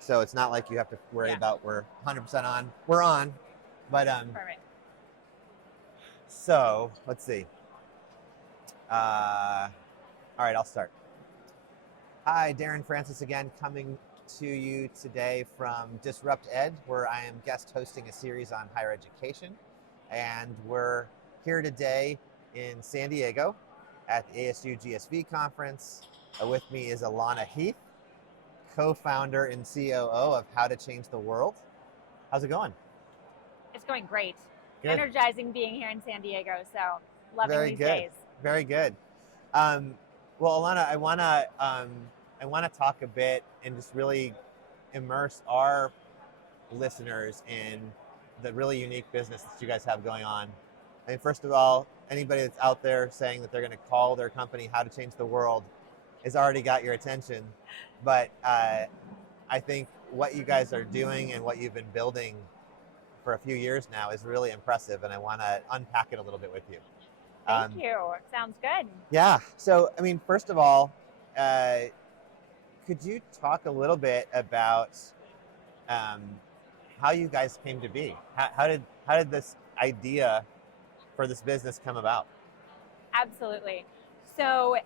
So it's not like you have to worry Yeah. about we're 100% on. We're on, but Perfect. so let's see. All right, I'll start. Hi, Darren Francis again, coming to you today from Disrupt Ed, where I am guest hosting a series on higher education. And we're here today in San Diego at the ASU GSV conference. With me is Alana Heath, co-founder and COO of How to Change the World. How's it going? It's going great. Good. Energizing being here in San Diego, so loving Very these good. days. Very good. Well, Alana, I wanna talk a bit and just really immerse our listeners in the really unique business that you guys have going on. I mean, first of all, anybody that's out there saying that they're going to call their company How to Change the World has already got your attention. But I think what you guys are doing and what you've been building for a few years now is really impressive, and I want to unpack it a little bit with you. Thank you. Sounds good. Yeah. So, I mean, first of all, could you talk a little bit about how you guys came to be? How did this idea for this business come about? Absolutely. So,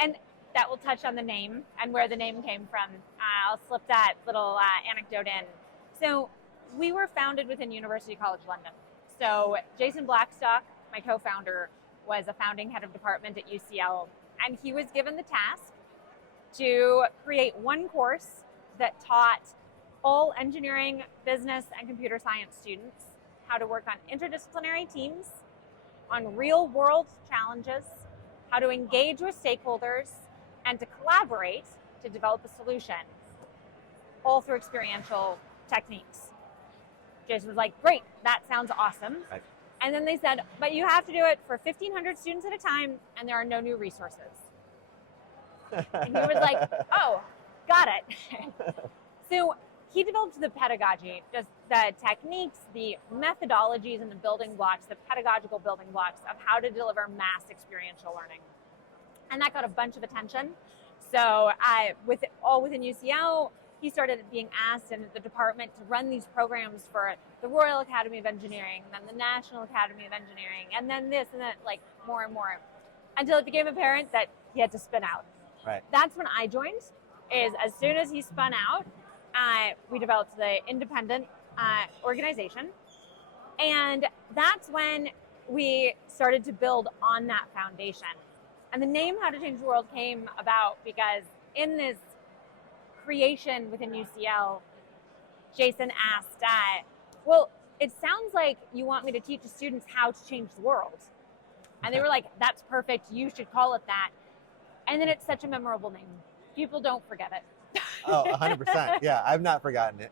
and that will touch on the name and where the name came from. I'll slip that little anecdote in. So we were founded within University College London. So Jason Blackstock, my co-founder, was a founding head of department at UCL, and he was given the task to create one course that taught all engineering, business, and computer science students how to work on interdisciplinary teams, on real world challenges, how to engage with stakeholders, and to collaborate to develop a solution, all through experiential techniques. Jason was like, great, that sounds awesome. Right. And then they said, but you have to do it for 1,500 students at a time, and there are no new resources. And he was like, oh, got it. So he developed the pedagogy, just the techniques, the methodologies, and the building blocks, the pedagogical building blocks of how to deliver mass experiential learning. And that got a bunch of attention. So within UCL, he started being asked in the department to run these programs for the Royal Academy of Engineering, then the National Academy of Engineering, and then this and that, like more and more, until it became apparent that he had to spin out. Right. That's when I joined. Is as soon as he spun out, we developed the independent organization, and that's when we started to build on that foundation. And the name How to Change the World came about because in this creation within UCL, Jason asked, well, it sounds like you want me to teach the students how to change the world. And they were like, that's perfect, you should call it that. And then it's such a memorable name. People don't forget it. Oh, 100%. Yeah, I've not forgotten it.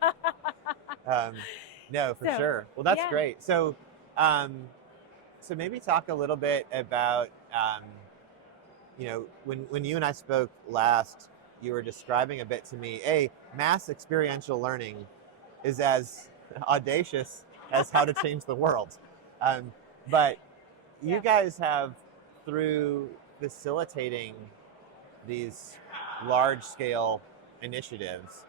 No, for sure. Well, that's great. So, so maybe talk a little bit about, when you and I spoke last, you were describing a bit to me, mass experiential learning is as audacious as How to Change the World. But you guys have, through facilitating these large-scale initiatives,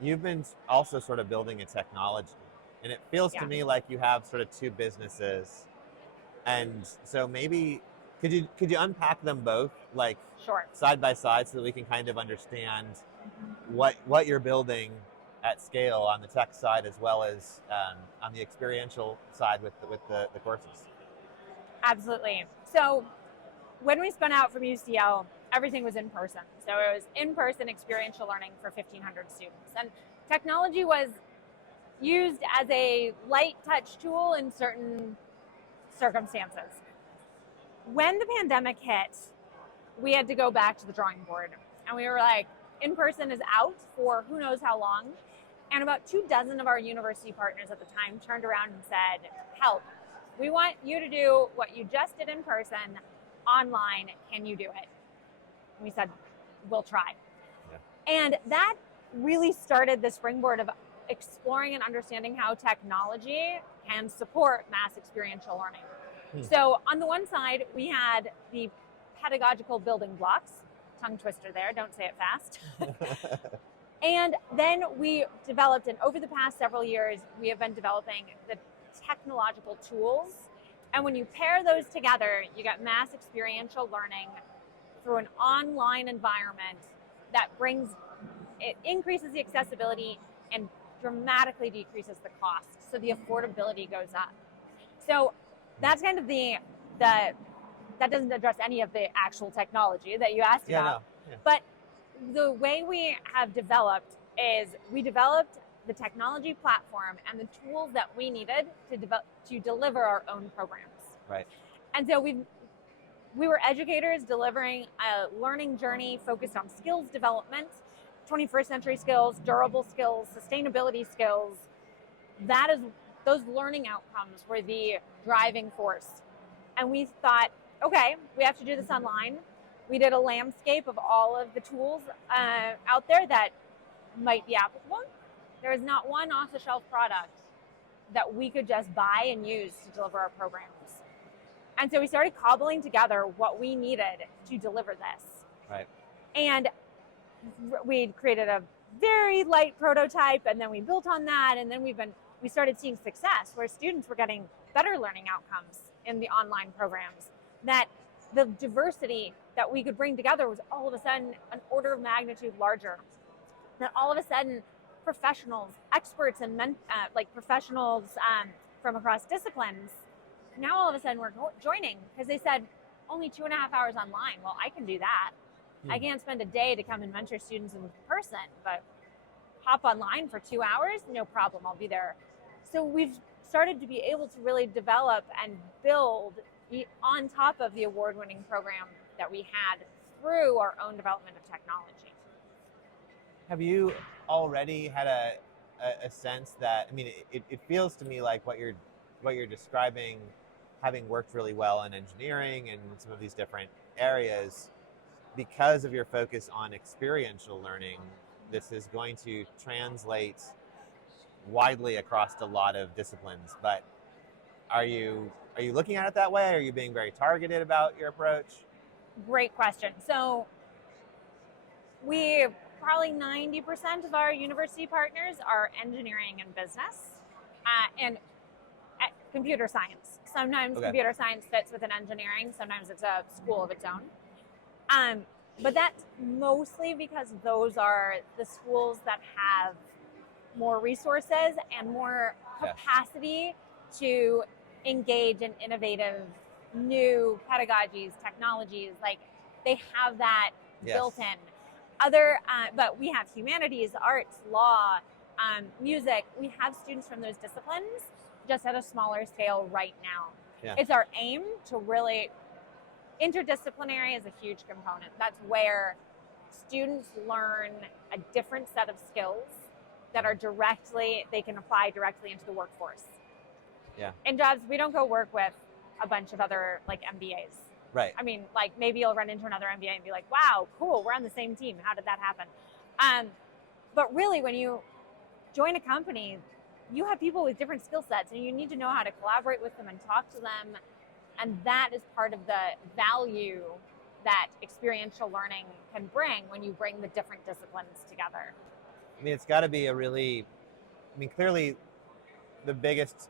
you've been also sort of building a technology. And it feels to me like you have sort of two businesses. And so maybe, could you unpack them both, like side by side, so that we can kind of understand what you're building at scale on the tech side, as well as on the experiential side with the courses? Absolutely. So when we spun out from UCL, everything was in person. So it was in-person experiential learning for 1,500 students. And technology was used as a light touch tool in certain circumstances. When the pandemic hit, we had to go back to the drawing board. And we were like, in-person is out for who knows how long. And about 24 of our university partners at the time turned around and said, help, we want you to do what you just did in person online. Can you do it? And we said, we'll try. Yeah. And that really started the springboard of exploring and understanding how technology can support mass experiential learning. So on the one side, we had the pedagogical building blocks. tongue twister there, don't say it fast. And then we developed, and over the past several years, we have been developing the technological tools. And when you pair those together, you get mass experiential learning through an online environment that it increases the accessibility and dramatically decreases the cost. So the affordability goes up. So that's kind of that doesn't address any of the actual technology that you asked about. No. Yeah. But the way we have developed is we developed the technology platform and the tools that we needed to deliver our own programs. Right. And so we were educators delivering a learning journey focused on skills development, 21st century skills, durable skills, sustainability skills. Those learning outcomes were the driving force. And we thought, okay, we have to do this online. We did a landscape of all of the tools out there that might be applicable. There is not one off-the-shelf product that we could just buy and use to deliver our programs. And so we started cobbling together what we needed to deliver this. Right. And we created a very light prototype, and then we built on that, and then we started seeing success where students were getting better learning outcomes in the online programs. That the diversity that we could bring together was all of a sudden an order of magnitude larger. That all of a sudden professionals, experts, and professionals from across disciplines, now all of a sudden we're joining because they said only 2.5 hours online. Well, I can do that. I can't spend a day to come and mentor students in person, but hop online for 2 hours, no problem, I'll be there. So we've started to be able to really develop and build on top of the award-winning program that we had through our own development of technology. Have you already had a sense that, I mean, it feels to me like what you're describing, having worked really well in engineering and some of these different areas, because of your focus on experiential learning, this is going to translate widely across a lot of disciplines. But are you looking at it that way? Are you being very targeted about your approach? Great question. So probably 90% of our university partners are engineering and business and computer science. Sometimes computer science fits within engineering. Sometimes it's a school of its own. But that's mostly because those are the schools that have more resources and more capacity to engage in innovative new pedagogies, technologies. Like they have that built in. But we have humanities, arts, law, music. We have students from those disciplines just at a smaller scale right now. Yeah. It's our aim to really, interdisciplinary is a huge component. That's where students learn a different set of skills that are they can apply directly into the workforce. Yeah. In jobs, we don't go work with a bunch of other like MBAs. Right. I mean, like maybe you'll run into another MBA and be like, wow, cool, we're on the same team. How did that happen? But really, when you join a company, you have people with different skill sets and you need to know how to collaborate with them and talk to them. And that is part of the value that experiential learning can bring when you bring the different disciplines together. I mean, it's got to be clearly the biggest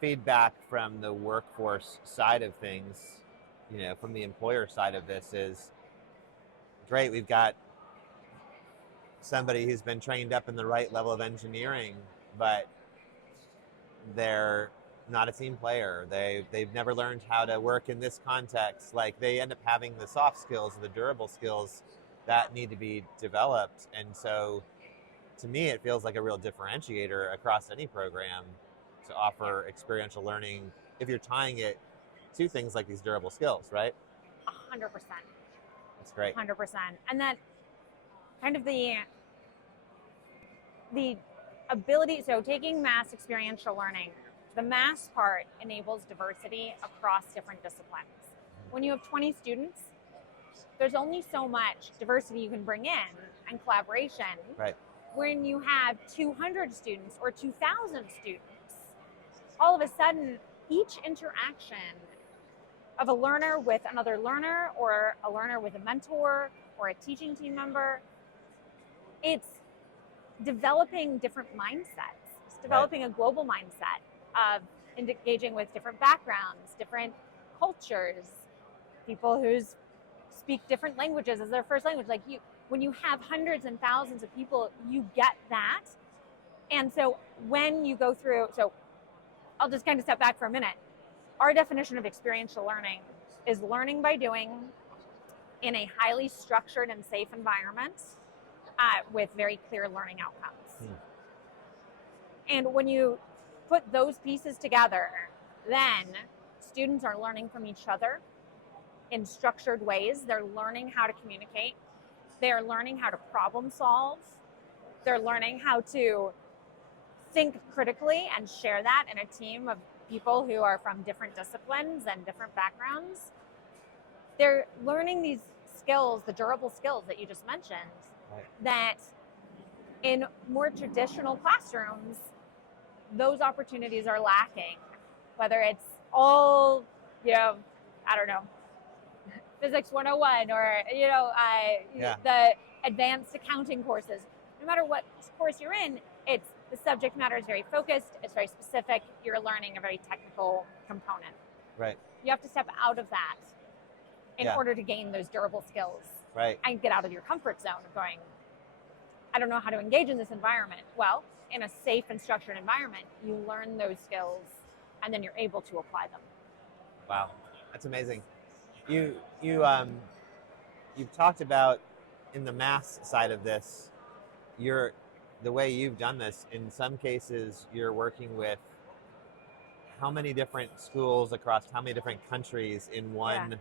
feedback from the workforce side of things, from the employer side of this is, great, we've got somebody who's been trained up in the right level of engineering, but they're not a team player. They've never learned how to work in this context. Like they end up having the soft skills, the durable skills that need to be developed. And so to me, it feels like a real differentiator across any program to offer experiential learning if you're tying it to things like these durable skills, right? 100%. That's great. 100%. And that kind of the ability, so taking mass experiential learning, the mass part enables diversity across different disciplines. When you have 20 students, there's only so much diversity you can bring in and collaboration. Right. When you have 200 students or 2,000 students, all of a sudden, each interaction of a learner with another learner or a learner with a mentor or a teaching team member. It's developing different mindsets. It's developing a global mindset of engaging with different backgrounds, different cultures, people who speak different languages as their first language. Like when you have hundreds and thousands of people, you get that. And so when you go through, so I'll just kind of step back for a minute. Our definition of experiential learning is learning by doing in a highly structured and safe environment with very clear learning outcomes. And when you put those pieces together, then students are learning from each other in structured ways. They're learning how to communicate. They're learning how to problem solve. They're learning how to think critically and share that in a team of people who are from different disciplines and different backgrounds. They're learning these skills, the durable skills that you just mentioned, that in more traditional classrooms, those opportunities are lacking. Whether it's all, I don't know, physics 101 or, the advanced accounting courses. No matter what course you're in, it's the subject matter is very focused, it's very specific, you're learning a very technical component. Right. You have to step out of that in order to gain those durable skills. Right. And get out of your comfort zone of going, I don't know how to engage in this environment. Well, in a safe and structured environment, you learn those skills and then you're able to apply them. Wow, that's amazing. You've talked about in the mass side of this, the way you've done this. In some cases, you're working with how many different schools across how many different countries in one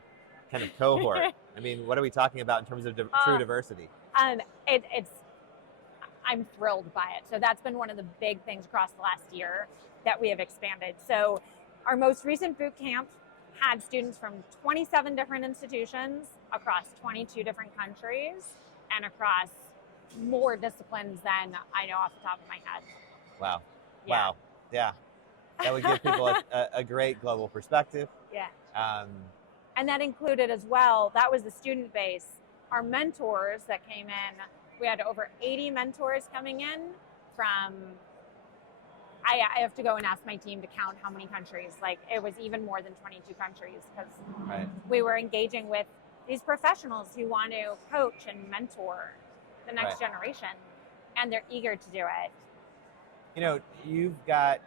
kind of cohort? I mean, what are we talking about in terms of true diversity? I'm thrilled by it. So that's been one of the big things across the last year that we have expanded. So our most recent boot camp had students from 27 different institutions across 22 different countries and across more disciplines than I know off the top of my head. Wow. Yeah. Wow. Yeah. That would give people a great global perspective. Yeah. And that included as well, that was the student base. Our mentors that came in, we had over 80 mentors coming in from, I have to go and ask my team to count how many countries. Like it was even more than 22 countries because we were engaging with these professionals who want to coach and mentor the next generation, and they're eager to do it. You know, you've got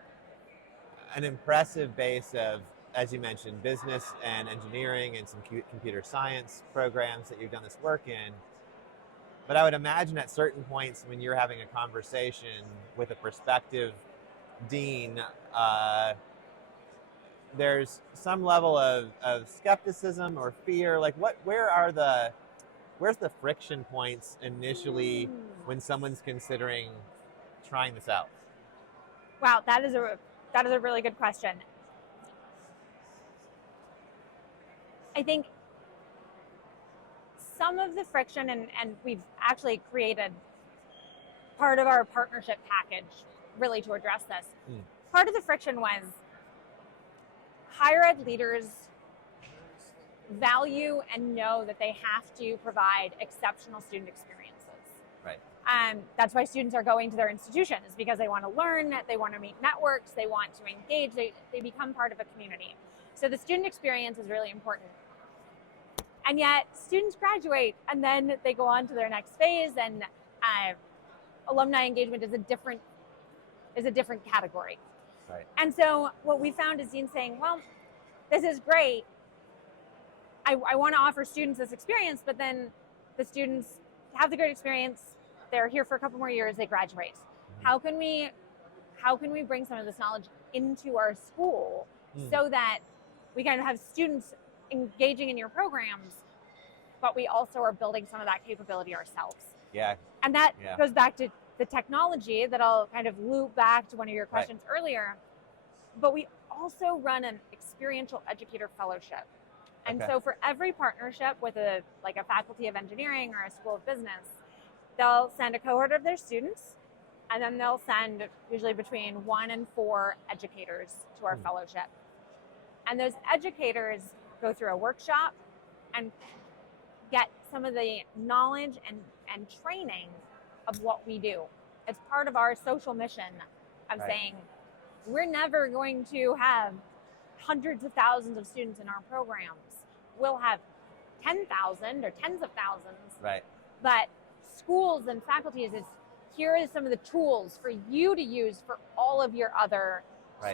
an impressive base of, as you mentioned, business and engineering and some computer science programs that you've done this work in. But I would imagine at certain points when you're having a conversation with a prospective dean, there's some level of skepticism or fear. Like where's the friction points initially when someone's considering trying this out? Wow, that is a really good question. I think some of the friction, and we've actually created part of our partnership package really to address this. Part of the friction was higher ed leaders value and know that they have to provide exceptional student experiences. Right. That's why students are going to their institution, is because they want to learn, they want to meet networks, they want to engage, they become part of a community. So the student experience is really important. And yet students graduate and then they go on to their next phase, and alumni engagement is a different category. Right. And so what we found is deans saying, well, this is great. I want to offer students this experience, but then the students have the great experience. They're here for a couple more years, they graduate. How can we bring some of this knowledge into our school so that we kind of have students engaging in your programs, but we also are building some of that capability ourselves. Yeah. And that goes back to the technology that I'll kind of loop back to one of your questions earlier. But we also run an experiential educator fellowship. And so for every partnership with a faculty of engineering or a school of business, they'll send a cohort of their students, and then they'll send usually between 1 and 4 educators to our fellowship. And those educators go through a workshop and get some of the knowledge and training of what we do. It's part of our social mission of saying, we're never going to have hundreds of thousands of students in our programs. We'll have 10,000 or tens of thousands. Right. But schools and faculties, here are some of the tools for you to use for all of your other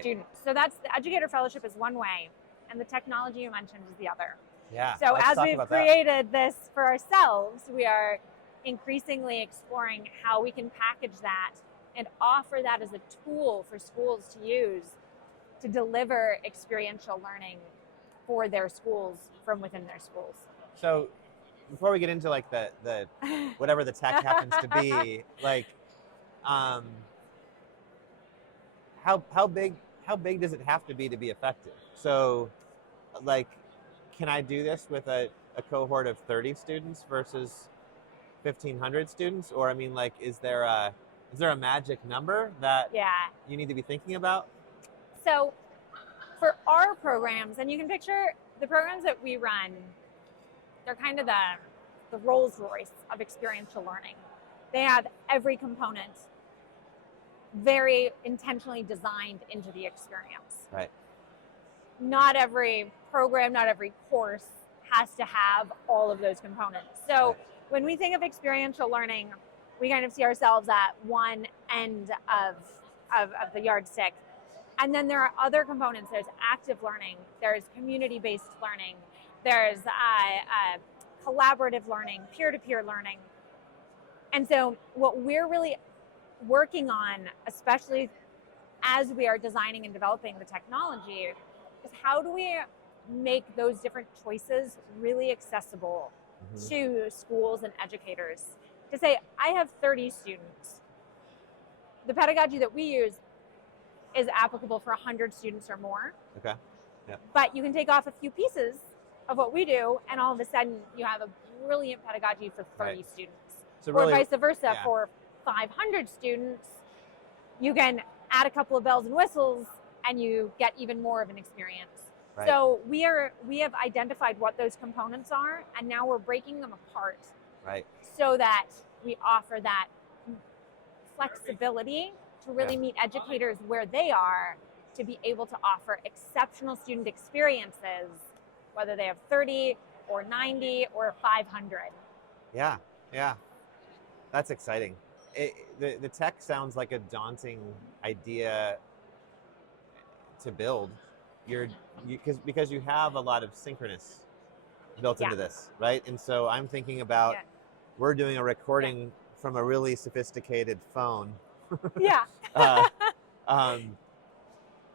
students. So that's the Educator Fellowship is one way, and the technology you mentioned is the other. Yeah. So as we've created this for ourselves, we are increasingly exploring how we can package that and offer that as a tool for schools to use to deliver experiential learning for their schools from within their schools. So before we get into like the whatever the tech happens to be, like how big does it have to be effective? So like, can I do this with a cohort of 30 students versus 1,500 students? Or I mean, like, is there a magic number that you need to be thinking about? So for our programs, and you can picture the programs that we run, they're kind of the Rolls Royce of experiential learning. They have every component very intentionally designed into the experience. Right. Not every program, not every course has to have all of those components. So when we think of experiential learning, we kind of see ourselves at one end of the yardstick. And then there are other components. There's active learning, there's community-based learning, there's collaborative learning, peer-to-peer learning. And so what we're really working on, especially as we are designing and developing the technology, is how do we make those different choices really accessible to schools and educators? To say, I have 30 students. The pedagogy that we use is applicable for 100 students or more. Okay. Yeah. But you can take off a few pieces of what we do, and all of a sudden you have a brilliant pedagogy for 30 students. So or really, vice versa, for 500 students, you can add a couple of bells and whistles and you get even more of an experience. Right. So we have identified what those components are, and now we're breaking them apart. Right. So that we offer that flexibility to really meet educators where they are, to be able to offer exceptional student experiences, whether they have 30 or 90 or 500. Yeah, yeah. That's exciting. The tech sounds like a daunting idea to build. Because you have a lot of synchronous built into this, right? And so I'm thinking about we're doing a recording from a really sophisticated phone.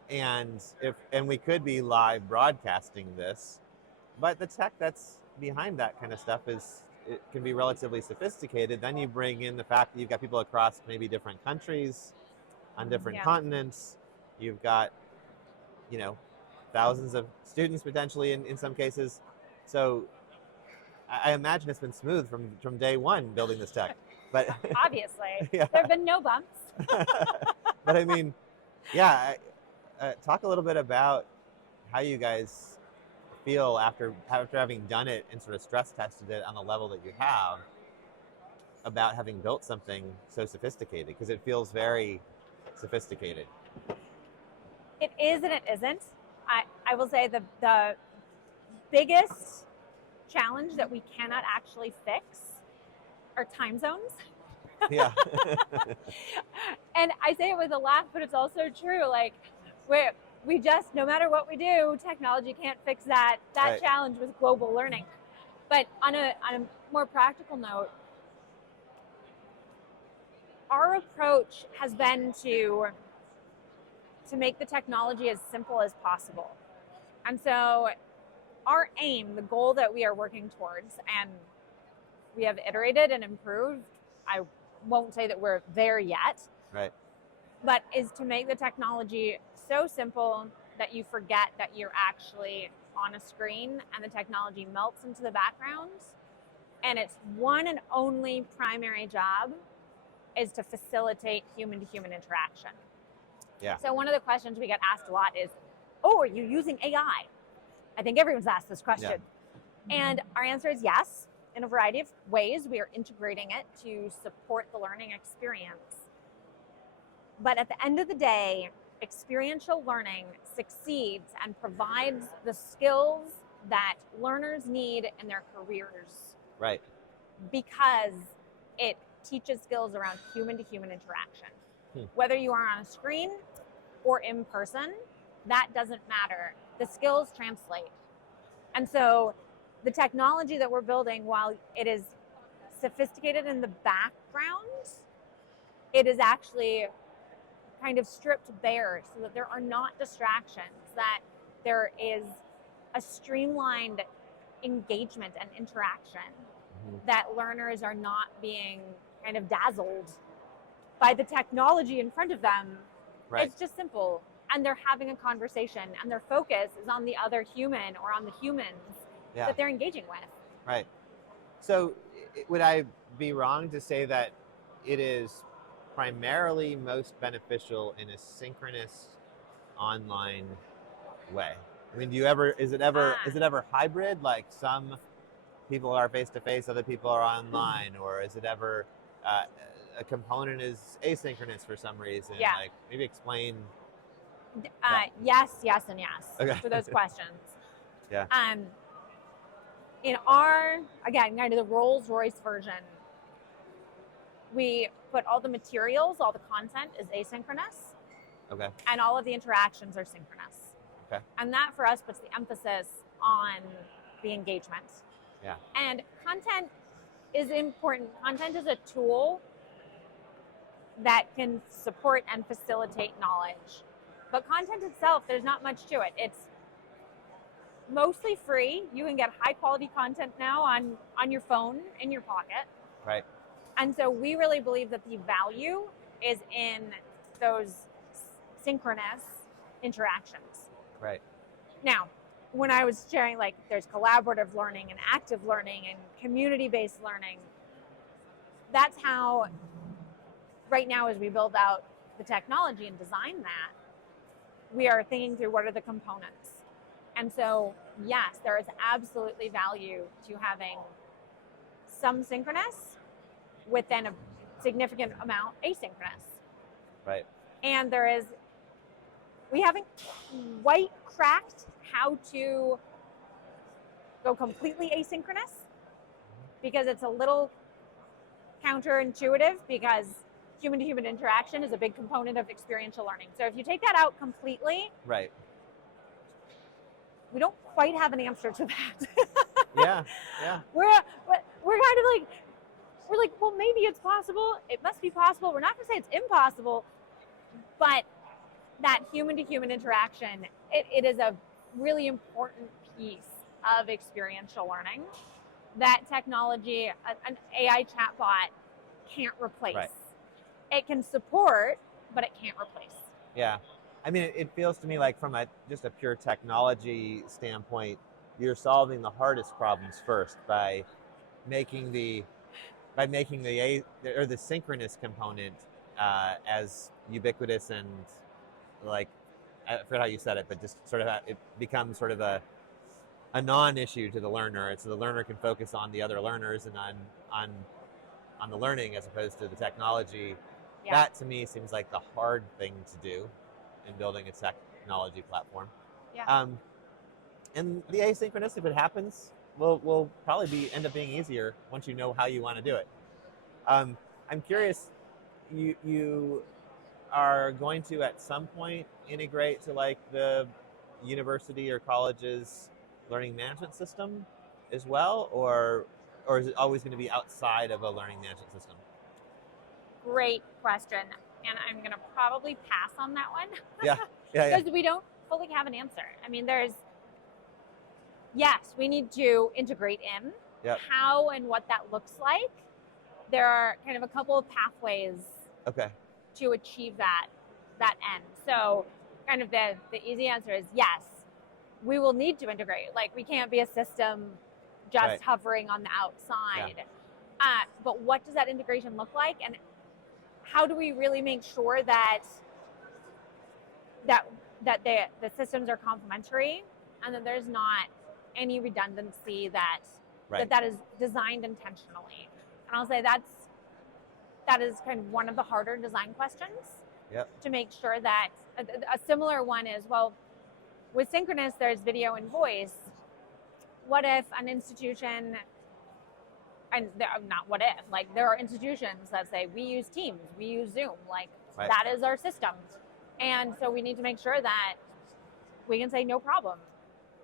And we could be live broadcasting this, but the tech that's behind that kind of stuff it can be relatively sophisticated. Then you bring in the fact that you've got people across maybe different countries, on different continents. You've got, thousands of students potentially in some cases. So I imagine it's been smooth from day one building this tech. But obviously, there have been no bumps. But I mean, talk a little bit about how you guys feel after having done it and sort of stress tested it on the level that you have, about having built something so sophisticated, because it feels very sophisticated. It is and it isn't. I will say the biggest challenge that we cannot actually fix are time zones. Yeah. And I say it with a laugh, but it's also true. Like, we just, no matter what we do, technology can't fix that challenge with global learning. But on a more practical note, our approach has been to make the technology as simple as possible. And so our aim, the goal that we are working towards, and we have iterated and improved, I won't say that we're there yet, right, but is to make the technology so simple that you forget that you're actually on a screen and the technology melts into the background, and its one and only primary job is to facilitate human-to-human interaction. Yeah. So one of the questions we get asked a lot is, are you using AI? I think everyone's asked this question. Yeah. And our answer is yes. in a variety of ways. We are integrating it to support the learning experience. But at the end of the day, experiential learning succeeds and provides the skills that learners need in their careers. Right. Because it teaches skills around human-to-human interaction. Whether you are on a screen or in person, that doesn't matter. The skills translate. And so the technology that we're building, while it is sophisticated in the background, it is actually kind of stripped bare so that there are not distractions, that there is a streamlined engagement and interaction, that learners are not being kind of dazzled by the technology in front of them. Right. It's just simple. And they're having a conversation and their focus is on the other human or on the humans that they're engaging with. Right. So would I be wrong to say that it is primarily most beneficial in a synchronous online way? I mean, is it ever hybrid? Like some people are face to face, other people are online, or is it ever a component is asynchronous for some reason? Yeah. Like maybe explain. Yes, and yes for those questions. Yeah. In our, again, kind of the Rolls-Royce version, we put all the materials, all the content is asynchronous. Okay. And all of the interactions are synchronous. Okay. And that for us puts the emphasis on the engagement. Yeah. And content is important. Content is a tool that can support and facilitate knowledge. But content itself, there's not much to it. It's mostly free. You can get high quality content now on your phone, in your pocket. Right. And so we really believe that the value is in those synchronous interactions. Right. Now, when I was sharing, like, there's collaborative learning and active learning and community-based learning, that's how, right now, as we build out the technology and design that, we are thinking through what are the components. And so, yes, there is absolutely value to having some synchronous with then a significant amount asynchronous. Right. And we haven't quite cracked how to go completely asynchronous because it's a little counterintuitive, because human-to-human interaction is a big component of experiential learning. So if you take that out completely, right, we don't quite have an answer to that. Yeah. We're kind of like, well, maybe it's possible. It must be possible. We're not going to say it's impossible, but that human-to-human interaction, it is a really important piece of experiential learning that technology, an AI chatbot can't replace. Right. It can support, but it can't replace. Yeah. I mean, it feels to me like from just a pure technology standpoint, you're solving the hardest problems first by making the synchronous component as ubiquitous and, like, I forget how you said it, but just sort of it becomes sort of a non-issue to the learner. So the learner can focus on the other learners and on the learning as opposed to the technology. Yeah. That to me seems like the hard thing to do in building a technology platform. Yeah. And the asynchronous, if it happens, will probably end up being easier once you know how you want to do it. I'm curious, you are going to at some point integrate to like the university or college's learning management system as well, or is it always going to be outside of a learning management system? Great question, and I'm going to probably pass on that one. Yeah. Because we don't fully have an answer. I mean, yes, we need to integrate in. Yep. How and what that looks like. There are kind of a couple of pathways to achieve that end. So kind of the easy answer is yes, we will need to integrate. Like, we can't be a system just hovering on the outside. Yeah. But what does that integration look like? And how do we really make sure that the systems are complementary and that there's not any redundancy that Right. that is designed intentionally. And I'll say that is kind of one of the harder design questions. Yep. To make sure that a similar one is, well, with synchronous, there's video and voice. What if an institution, and not what if, like there are institutions that say we use Teams, we use Zoom, like Right. that is our system. And so we need to make sure that we can say no problem.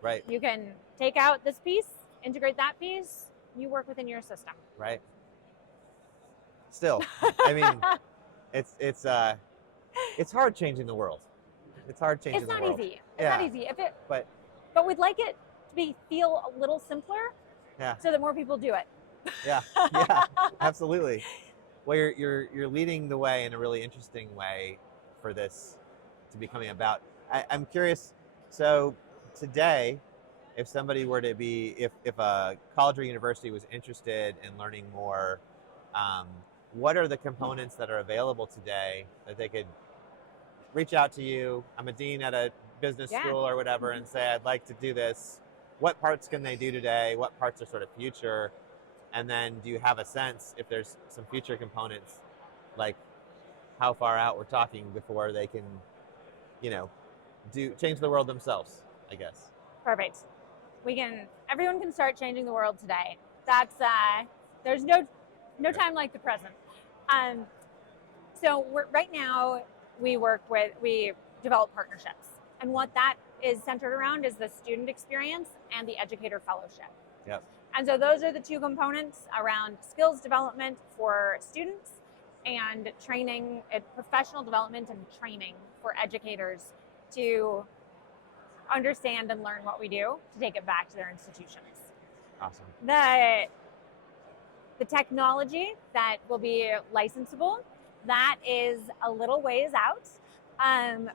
Right. You can take out this piece, integrate that piece, you work within your system. Right. Still, I mean, it's hard changing the world. It's hard changing the world. Easy. It's Yeah. not easy. But we'd like it to feel a little simpler, yeah, so that more people do it. yeah, yeah, absolutely. Well, you're leading the way in a really interesting way for this to be coming about. I'm curious. So today, if somebody were to be, if a college or university was interested in learning more, what are the components that are available today that they could reach out to you? I'm a dean at a business school or whatever, and say, I'd like to do this. What parts can they do today? What parts are sort of future? And then do you have a sense if there's some future components, like how far out we're talking before they can, change the world themselves, I guess. Perfect. Everyone can start changing the world today. That's, there's no time like the present. So right now we develop partnerships. And what that is centered around is the student experience and the educator fellowship. Yep. And so those are the two components around skills development for students and training, professional development and training for educators to understand and learn what we do to take it back to their institutions. Awesome. The technology that will be licensable, that is a little ways out.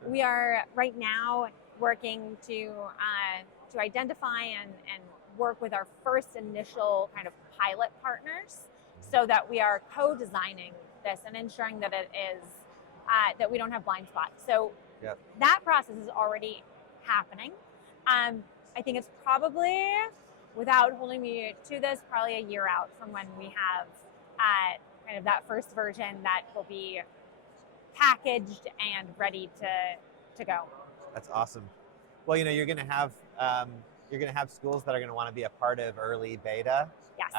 We are right now working to identify and work with our first initial kind of pilot partners, so that we are co-designing this and ensuring that it is that we don't have blind spots. So that process is already happening. I think it's probably, without holding me to this, probably a year out from when we have kind of that first version that will be packaged and ready to go. That's awesome. Well, you're going to have schools that are going to want to be a part of early beta. Yes.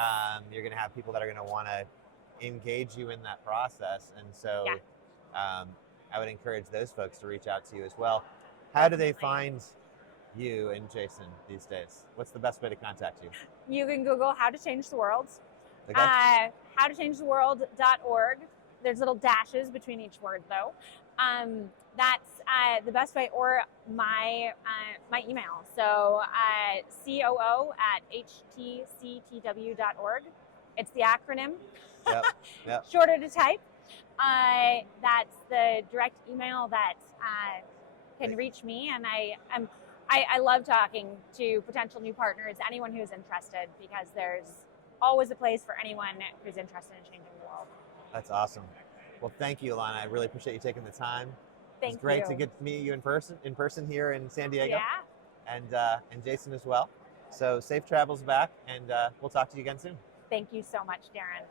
You're going to have people that are going to want to engage you in that process, and so I would encourage those folks to reach out to you as well. How do they find you and Jason these days? What's the best way to contact you? You can Google How to Change the World. Okay. howtochangetheworld.org. There's little dashes between each word, though. That's the best way, or my email. So coo@htctw.org. It's the acronym. Yep. Shorter to type. That's the direct email that can reach me, and I love talking to potential new partners, anyone who's interested, because there's always a place for anyone who's interested in changing the world. That's awesome. Well, thank you, Alana. I really appreciate you taking the time. Thank you. It's great to get to meet you in person here in San Diego. Yeah. And Jason as well. So safe travels back, and we'll talk to you again soon. Thank you so much, Darren.